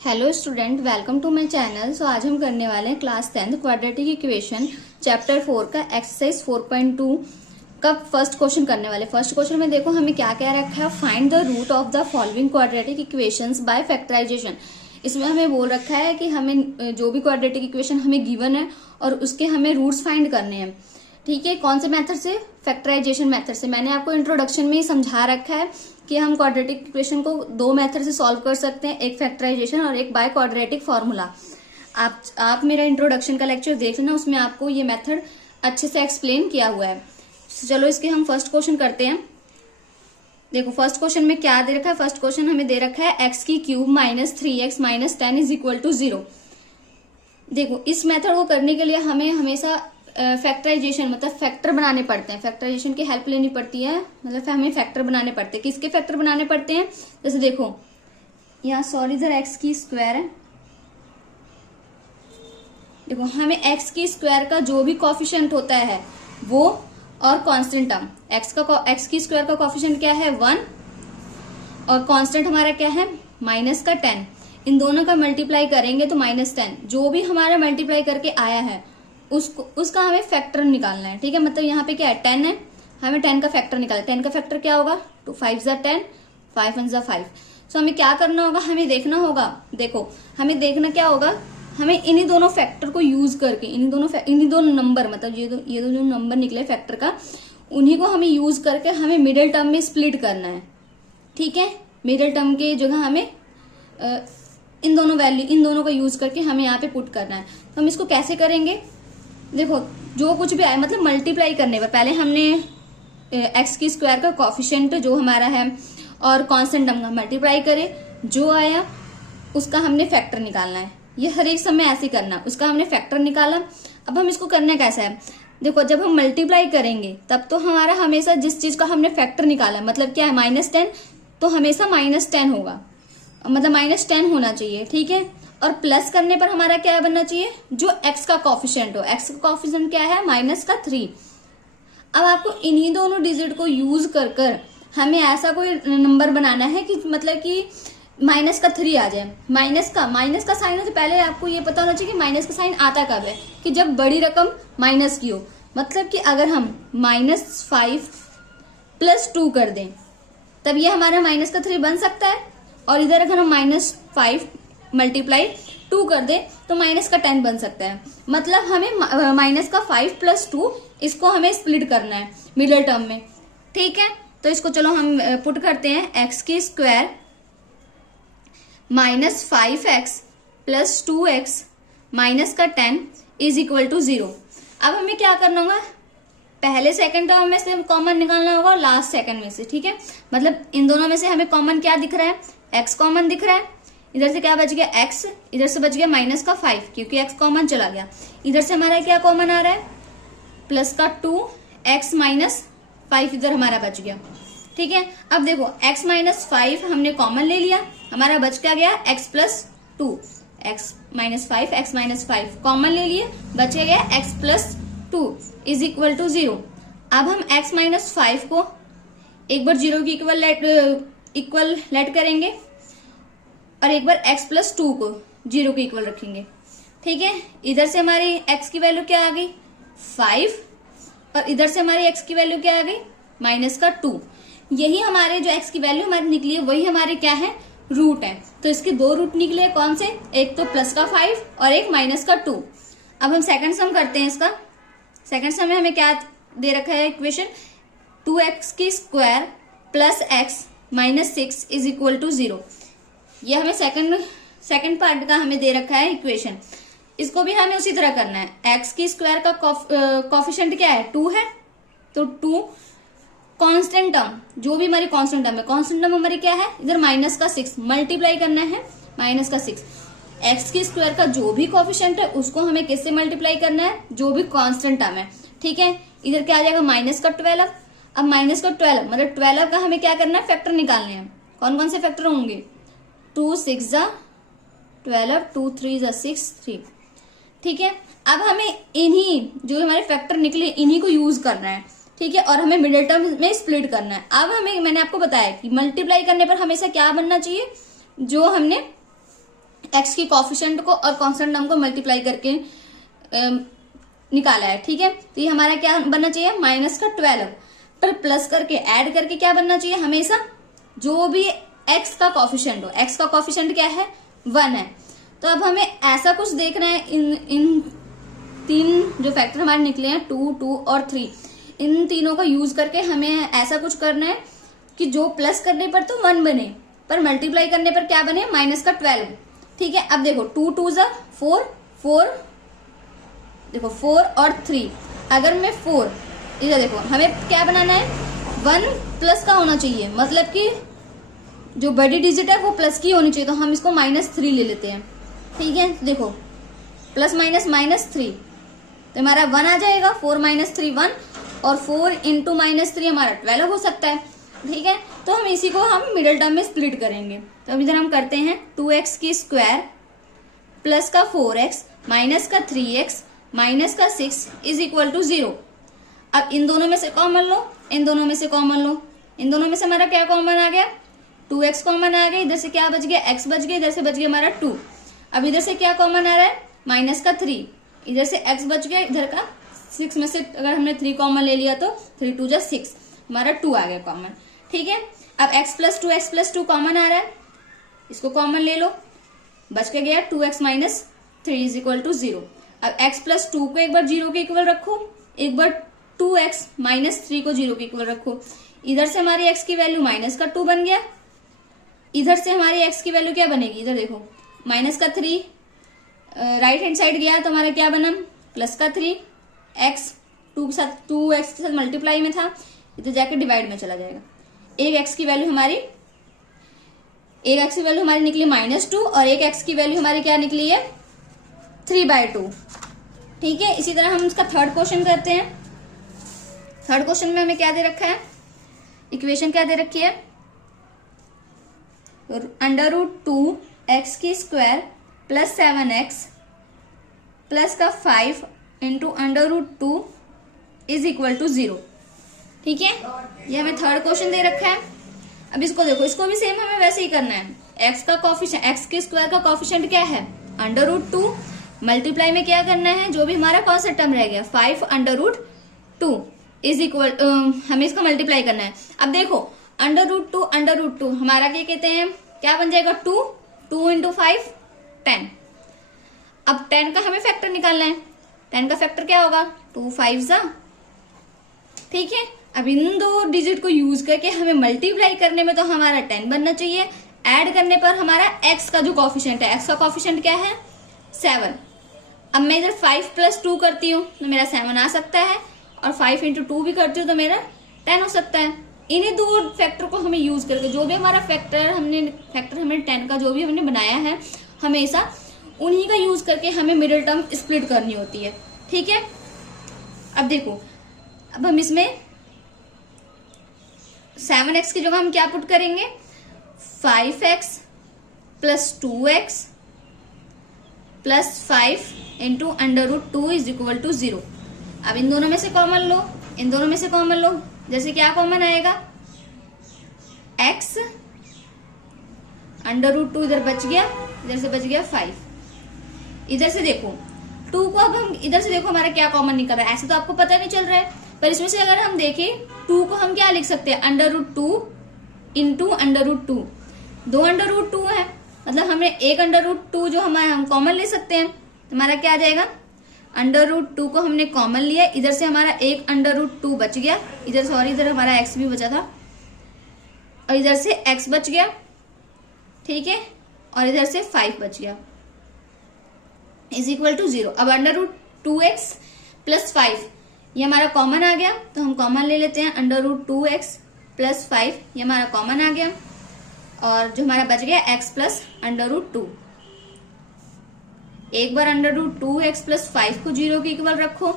Hello student, welcome to my channel. So आज हम करने वाले हैं class 10th quadratic equation chapter 4 का एक्सरसाइज 4.2 का फर्स्ट क्वेश्चन करने वाले। फर्स्ट क्वेश्चन में देखो हमें क्या क्या रखा है, find the root of the following quadratic equations by factorisation. इसमें हमें बोल रखा है कि हमें जो भी क्वाड्रेटिक इक्वेशन हमें गिवन है और उसके हमें रूट्स फाइंड करने हैं। ठीक है, कौन से मेथड से? फैक्टराइजेशन मेथड से। मैंने आपको इंट्रोडक्शन में ही समझा रखा है कि हम क्वाड्रेटिक इक्वेशन को दो मेथड से सॉल्व कर सकते हैं, एक फैक्टराइजेशन और एक बाय क्वाड्रेटिक फॉर्मूला। आप मेरा इंट्रोडक्शन का लेक्चर देख लेना, उसमें आपको ये मेथड अच्छे से एक्सप्लेन किया हुआ है। चलो इसके हम फर्स्ट क्वेश्चन करते हैं। देखो फर्स्ट क्वेश्चन में क्या दे रखा है। फर्स्ट क्वेश्चन हमें दे रखा है एक्स की cube minus 3x minus 10 is equal to 0। देखो इस मेथड को करने के लिए हमें हमेशा फैक्टराइजेशन मतलब फैक्टर बनाने पड़ते हैं। फैक्टराइजेशन की हेल्प लेनी पड़ती है, मतलब हमें फैक्टर बनाने पड़ते हैं। किसके फैक्टर बनाने पड़ते हैं? जैसे देखो यहाँ सॉरी इधर एक्स की स्क्वायर है। देखो हमें एक्स की स्क्वायर का जो भी कॉफिशिएंट होता है वो और कांस्टेंट टर्म एक्स की स्क्वायर का कॉफिशिएंट क्या है 1 और कांस्टेंट हमारा क्या है माइनस का 10। इन दोनों का मल्टीप्लाई करेंगे तो -10। जो भी हमारा मल्टीप्लाई करके आया है उसका हमें फैक्टर निकालना है। ठीक है, मतलब यहाँ पे क्या है 10 है, हमें 10 का फैक्टर निकालना है। 10 का फैक्टर क्या होगा? 2 5 ज़ा 10, 5 1 ज़ा 5। सो हमें क्या करना होगा, हमें देखना होगा। देखो हमें देखना क्या होगा, हमें इन्हीं दोनों फैक्टर को यूज करके इन्हीं दोनों नंबर मतलब ये दो जो नंबर निकले फैक्टर का, उन्हीं को हमें यूज करके हमें मिडिल टर्म में स्प्लिट करना है। ठीक है, मिडिल टर्म के जगह हमें इन दोनों का यूज करके हमें यहाँ पे पुट करना है। तो हम इसको कैसे करेंगे? देखो जो कुछ भी आया मतलब मल्टीप्लाई करने पर पहले हमने एक्स की स्क्वायर का कॉफिशिएंट जो हमारा है और कांस्टेंट टर्म का मल्टीप्लाई करे, जो आया उसका हमने फैक्टर निकालना है। ये हर एक समय ऐसे करना, उसका हमने फैक्टर निकाला। अब हम इसको करना कैसा है, देखो जब हम मल्टीप्लाई करेंगे तब तो हमारा हमेशा जिस चीज का हमने फैक्टर निकाला मतलब क्या है -10, तो हमेशा -10 होगा, मतलब -10 होना चाहिए। ठीक है, और प्लस करने पर हमारा क्या बनना चाहिए, जो एक्स का कॉफिशिएंट हो। एक्स का कॉफिशिएंट क्या है -3। अब आपको इन्हीं दोनों डिजिट को यूज कर हमें ऐसा कोई नंबर बनाना है कि मतलब कि -3 आ जाए। माइनस का साइन हो तो पहले आपको ये पता होना चाहिए कि माइनस का साइन आता कब है, कि जब बड़ी रकम माइनस की हो। मतलब कि अगर हम -5 + 2 कर दें तब ये हमारा -3 बन सकता है। और इधर अगर हम -5 × 2 कर दे तो -10 बन सकता है। मतलब हमें -5 + 2 इसको हमें स्प्लिट करना है मिडिल टर्म में। ठीक है, तो इसको चलो हम पुट करते हैं। एक्स की square -5x + 2x -10 is equal to 0। अब हमें क्या करना होगा, पहले सेकंड टर्म में से कॉमन निकालना होगा और लास्ट सेकंड में से। ठीक है, मतलब इन दोनों में से हमें कॉमन क्या दिख रहा है, x कॉमन दिख रहा है। इधर से क्या बच गया x, इधर से बच गया -5 क्योंकि x कॉमन चला गया। इधर से हमारा क्या कॉमन आ रहा है, +2x -5 इधर हमारा बच गया। ठीक है, अब देखो x -5 हमने कॉमन ले लिया, हमारा बच क्या गया x + 2। x -5 कॉमन ले लिए, बच गया x + 2 इज इक्वल टू 0। अब हम x -5 को एक बार 0 की इक्वल लेट करेंगे और एक बार x + 2 को 0 के इक्वल रखेंगे। ठीक है, इधर से हमारी x की वैल्यू क्या आ गई 5 और इधर से हमारी x की वैल्यू क्या आ गई -2। यही हमारे जो x की वैल्यू हमारी निकली है वही हमारे क्या है रूट है। तो इसके दो रूट निकले, कौन से? एक तो +5 और एक -2। अब हम सेकंड सम करते हैं इसका। सेकंड सम में हमें क्या दे रखा है इक्वेशन, 2x की square + x -6 is equal to 0। ये हमें सेकंड पार्ट का हमें दे रखा है इक्वेशन। इसको भी हमें उसी तरह करना है। एक्स की स्क्वायर का कॉफिशिएंट क्या है 2 है, तो 2 कांस्टेंट टर्म जो भी हमारी कांस्टेंट टर्म है, कांस्टेंट टर्म हमारी क्या है इधर -6 मल्टीप्लाई करना है -6। एक्स की स्क्वायर का जो भी कॉफिशिएंट है उसको हमें किससे मल्टीप्लाई करना है, जो भी कांस्टेंट टर्म है। ठीक है, इधर क्या आ जाएगा -12। अब -12 मतलब 12 का हमें क्या करना है फैक्टर निकालने हैं। कौन कौन से फैक्टर होंगे, 2 6 ज़ा 12, 2 3 ज़ा 6 3। ठीक है, अब हमें इन्हीं जो हमारे फैक्टर निकले इन्हीं को यूज करना है। ठीक है, और हमें मिडिल टर्म में स्प्लिट करना है। अब मैंने आपको बताया कि मल्टीप्लाई करने पर हमेशा क्या बनना चाहिए, जो हमने एक्स की कॉफिशेंट को और कांस्टेंट टर्म को मल्टीप्लाई करके निकाला है, ठीक है। तो ये हमारा क्या बनना चाहिए, माइनस का 12 पर प्लस करके ऐड करके क्या बनना चाहिए हमेशा, जो भी एक्स का कॉफिशेंट हो। एक्स का कॉफिशेंट क्या है, 1 है। तो अब हमें ऐसा कुछ देखना है, इन तीन जो फैक्टर हमारे निकले हैं 2, 2 और 3, इन तीनों का यूज करके हमें ऐसा कुछ करना है कि जो प्लस करने पर तो 1 बने, पर मल्टीप्लाई करने पर क्या बने, माइनस का 12, ठीक है। अब देखो 2 2 जा 4, 4 देखो 4 और 3, अगर मैं 4 इधर देखो, हमें क्या बनाना है, 1 प्लस का होना चाहिए, मतलब कि जो बड़ी डिजिट है वो प्लस की होनी चाहिए, तो हम इसको -3 ले लेते हैं, ठीक है। तो देखो प्लस माइनस -3, तो हमारा 1 आ जाएगा, 4 - 3 1, और 4 इंटू -3 हमारा 12 हो सकता है, ठीक है। तो हम इसी को हम मिडिल टर्म में स्प्लिट करेंगे। तो अब इधर हम करते हैं 2x की स्क्वायर प्लस का 4x माइनस का 3x माइनस का 6 इज इक्वल टू 0। अब इन दोनों में से कॉमन लो, इन दोनों में से कॉमन लो, इन दोनों में से हमारा क्या कॉमन आ गया, 2x कॉमन आ गया, इधर से क्या बच गया, x बच गया, इधर से बच गया हमारा 2। अब इधर से क्या कॉमन आ रहा है, माइनस का 3, इधर से x बच गया, इधर का 6 में से अगर हमने 3 कॉमन ले लिया तो 3 2 जा 6, हमारा 2 आ गया कॉमन, ठीक है। अब x प्लस 2 कॉमन आ रहा है, इसको कॉमन ले लो, बच के गया 2x minus 3 is equal to 0। अब x प्लस 2 को एक बार 0 के इक्वल रखो, एक बार 2x माइनस 3 को 0 के इक्वल रखो, इधर से हमारी x की वैल्यू माइनस का 2 बन गया, इधर से हमारी x की वैल्यू क्या बनेगी, इधर देखो माइनस का 3, राइट हैंड साइड गया तो हमारा क्या बना, प्लस का 3, x 2x के साथ मल्टीप्लाई में था, इधर जाकर डिवाइड में चला जाएगा। एक x की वैल्यू हमारी निकली -2 और एक x की वैल्यू हमारी क्या निकली है, 3/2, ठीक है। इसी तरह हम इसका थर्ड क्वेश्चन करते हैं। थर्ड क्वेश्चन में हमें क्या दे रखा है, इक्वेशन क्या दे रखी है, √2x की स्क्वायर प्लस 7x प्लस का 5 इंटू √2 इज इक्वल टू 0, ठीक है। ये हमें थर्ड क्वेश्चन दे रखा है। अब इसको देखो, इसको भी सेम हमें वैसे ही करना है। x का कॉफिशिएंट, x के स्क्वायर का कॉफिशिएंट क्या है, √2, मल्टीप्लाई में क्या करना है, जो भी हमारा कॉन्स्टेंट टर्म रह गया 5 √2 इज इक्वल, हमें इसको मल्टीप्लाई करना है। अब देखो √2 हमारा क्या कहते हैं, क्या बन जाएगा, 2 इंटू 5 10। अब 10 का हमें फैक्टर निकालना है, 10 का फैक्टर क्या होगा, 2 5 जा, ठीक है। अब इन दो डिजिट को यूज करके हमें मल्टीप्लाई करने में तो हमारा 10 बनना चाहिए, ऐड करने पर हमारा x का जो कॉफिशिएंट है, x का कॉफिशिएंट क्या है, 7। अब मैं इधर 5 प्लस 2 करती हूँ तो मेरा 7 आ सकता है, और 5 इंटू 2 भी करती हूँ तो मेरा 10 हो सकता है। इन्हीं दो फैक्टर को हमें यूज करके जो भी हमारा फैक्टर हमने 10 का जो भी हमने बनाया है, हमेशा उन्हीं का यूज करके हमें मिडिल टर्म स्प्लिट करनी होती है, ठीक है। अब देखो, अब हम इसमें 7x की जगह हम क्या पुट करेंगे, 5x plus 2x plus 5 into √2 is equal to 0। अब इन दोनों में से कॉमन लो, इन दोनों में से कॉमन लो, जैसे क्या कॉमन आएगा, x √2 इधर बच गया, इधर से बच गया 5, इधर से देखो 2 को, अब हम इधर से देखो हमारा क्या कॉमन निकल रहा है, ऐसे तो आपको पता नहीं चल रहा है, पर इसमें से अगर हम देखें 2 को हम क्या लिख सकते हैं, √2 इंटू √2, 2 √2 है, मतलब हमें एक √2 जो हमारा हम कॉमन ले सकते हैं, तो हमारा क्या आ जाएगा, √2 को हमने कॉमन लिया, इधर से हमारा एक √2 बच गया, इधर सॉरी इधर हमारा x भी बचा था, और इधर से x बच गया, ठीक है, और इधर से 5 बच गया, इज इक्वल टू 0। अब √2x प्लस 5 ये हमारा कॉमन आ गया, तो हम कॉमन ले लेते हैं, √2x प्लस 5 ये हमारा कॉमन आ गया, और जो हमारा बच गया x प्लस √2। एक बार √2x प्लस 5 को 0 के इक्वल रखो,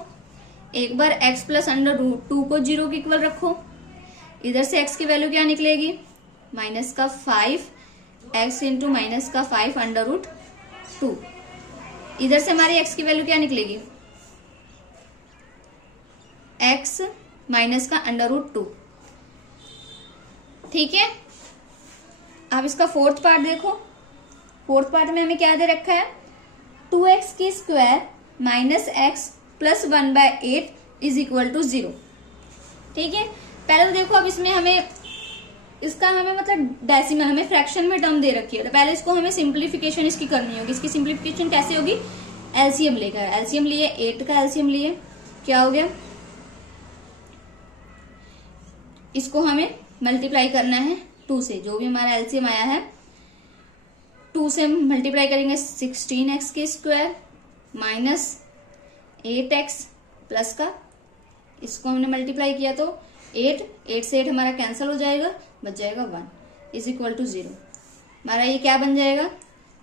एक बार x प्लस √2 को 0 के इक्वल रखो, इधर से x की वैल्यू क्या निकलेगी, माइनस का 5 x इंटू माइनस का 5 √2, इधर से हमारी x की वैल्यू क्या निकलेगी, x माइनस का √2, ठीक है। अब इसका फोर्थ पार्ट देखो, फोर्थ पार्ट में हमें क्या दे रखा है, 2x की square minus x plus 1/8 is equal to 0। ठीक है, पहले तो देखो अब इसमें हमें इसका मतलब डेसिमल हमें फ्रैक्शन में टर्म दे रखी है, तो पहले इसको हमें सिंप्लीफिकेशन इसकी करनी होगी। इसकी सिंप्लीफिकेशन कैसे होगी, एलसीएम लेकर, एलसीएम लिए 8 का एलसीएम लिए, क्या हो गया, इसको हमें मल्टीप्लाई करना है 2 से, जो भी हमारा एलसीएम आया है 2 से मल्टीप्लाई करेंगे 16x की स्क्वायर माइनस 8x प्लस का, इसको हमने मल्टीप्लाई किया तो 8 से 8 हमारा कैंसिल हो जाएगा, बच जाएगा 1 इज इक्वल टू 0। हमारा ये क्या बन जाएगा,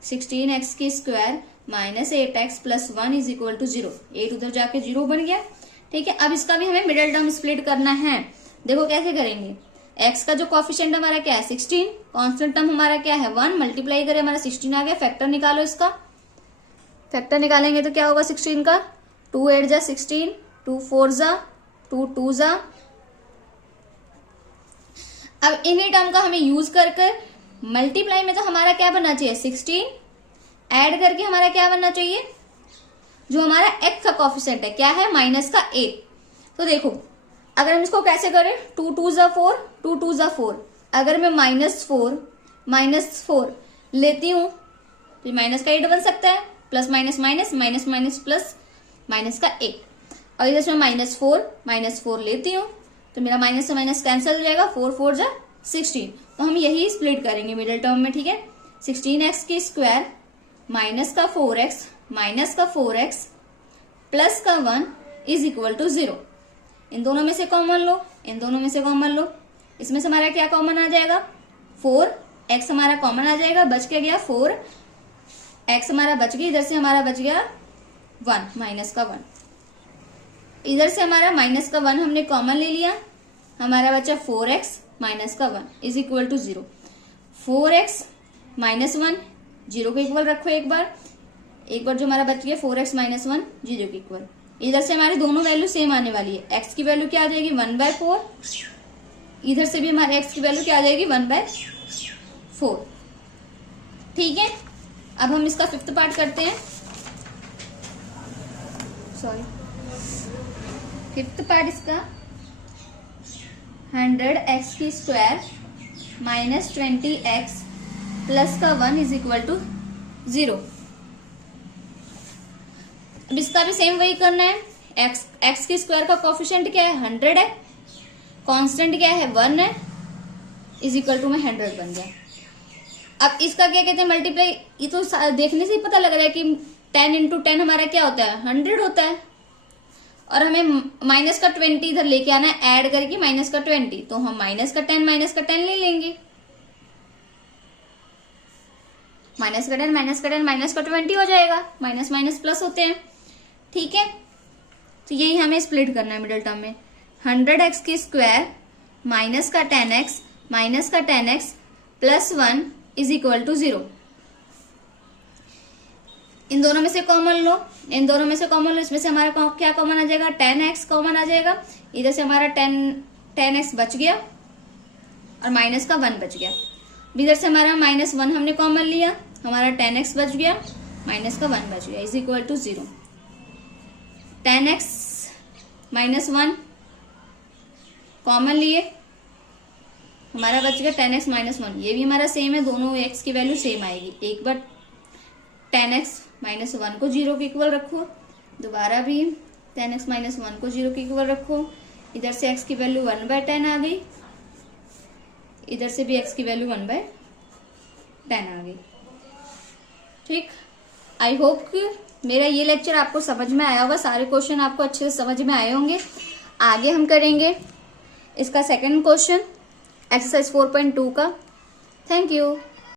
16x की square minus 8x plus 1 is equal to 0। 8 उधर जाके 0 बन गया। ठीक है, अब इसका भी हमें मिडिल टर्म स्प्लिट करना है। देखो कैसे करेंगे, x का जो कॉफिशिएंट हमारा क्या है 16, कांस्टेंट टर्म हमारा क्या है 1, मल्टीप्लाई करें हमारा 16 आ गया, फैक्टर निकालो, इसका फैक्टर निकालेंगे तो क्या होगा 16 का, 2 8 जा 16, 2 4 जा 2 2 जा। अब इन्हीं टर्म का हमें यूज कर मल्टीप्लाई में तो हमारा क्या बनना चाहिए 16, ऐड करके हमारा क्या बनना चाहिए, जो हमारा x का कॉफिशिएंट है क्या है माइनस का 8। तो देखो अगर हम इसको कैसे करें, 2 2 जा 4, 2 2 जा 4, अगर मैं माइनस 4 लेती हूं तो माइनस का 8 बन सकता है, plus minus minus minus minus plus minus का 8, और इधर से मैं माइनस 4 लेती हूँ तो मेरा माइनस से माइनस कैंसिल हो जाएगा, 4 4 जा 16। तो हम यही स्प्लिट करेंगे मिडिल टर्म में। ठीक है, 16x की स्क्वायर माइनस का 4x प्लस का 1 इज इक्वल टू 0। इन दोनों में से कॉमन लो, इन दोनों में से कॉमन लो, इसमें से हमारा क्या कॉमन आ जाएगा 4x हमारा कॉमन आ जाएगा, बच के गया 4x हमारा बच गया, इधर से हमारा बच गया 1 माइनस का 1, इधर से हमारा माइनस का 1 हमने कॉमन ले लिया, हमारा बचा 4x माइनस का 1 is equal to 0। 4x minus 1 0 के इक्वल रखो, एक बार जो हमारा बच गया 4x माइनस 1 0 के इक्वल। इधर से हमारी दोनों वैल्यू सेम आने वाली है, x की वैल्यू क्या आ जाएगी 1/4, इधर से भी हमारे x की वैल्यू क्या आ जाएगी 1/4। ठीक है, अब हम इसका फिफ्थ पार्ट करते हैं, फिफ्थ पार्ट इसका 100x की स्क्वायर माइनस 20x प्लस का 1 इज इक्वल टू 0। अब इसका भी सेम वही करना है, x की स्क्वायर का कोफिशिएंट क्या है 100 है, कांस्टेंट क्या है 1 है, इज इक्वल टू में 100 बन गया। अब इसका क्या कहते हैं मल्टीप्लाई, ये तो देखने से ही पता लग रहा है कि 10 इंटू 10 हमारा क्या होता है 100 होता है, और हमें माइनस का 20 इधर लेके आना है, ऐड करके माइनस का 20, तो हम माइनस का 10 ले लेंगे, माइनस का 10 माइनस का 20 हो जाएगा, माइनस माइनस प्लस होते हैं। ठीक है, तो यही हमें स्प्लिट करना है मिडिल टर्म में, 100x की स्क्वायर माइनस का 10x plus 1 is equal to 0। इन दोनों में से कॉमन लो, इसमें से हमारा क्या कॉमन आ जाएगा 10x कॉमन आ जाएगा, इधर से हमारा 10x बच गया और माइनस का 1 बच गया, इधर से हमारा माइनस 1 हमने कॉमन लिया, हमारा 10x बच गया, माइनस का 1 बच गया, is equal to 0। 10x minus 1 common लिए, हमारा बच गया 10x माइनस 1, ये भी हमारा सेम है, दोनों x की वैल्यू सेम आएगी। एक बार 10x माइनस 1 को 0 के इक्वल रखो, दोबारा भी 10x माइनस 1 को 0 के इक्वल रखो, इधर से x की वैल्यू 1/10 आ गई, इधर से भी x की वैल्यू 1/10 आ गई। ठीक, आई होप कि मेरा ये लेक्चर आपको समझ में आया होगा, सारे क्वेश्चन आपको अच्छे से समझ में आए होंगे। आगे हम करेंगे इसका सेकंड क्वेश्चन एक्सरसाइज 4.2 का। Thank you.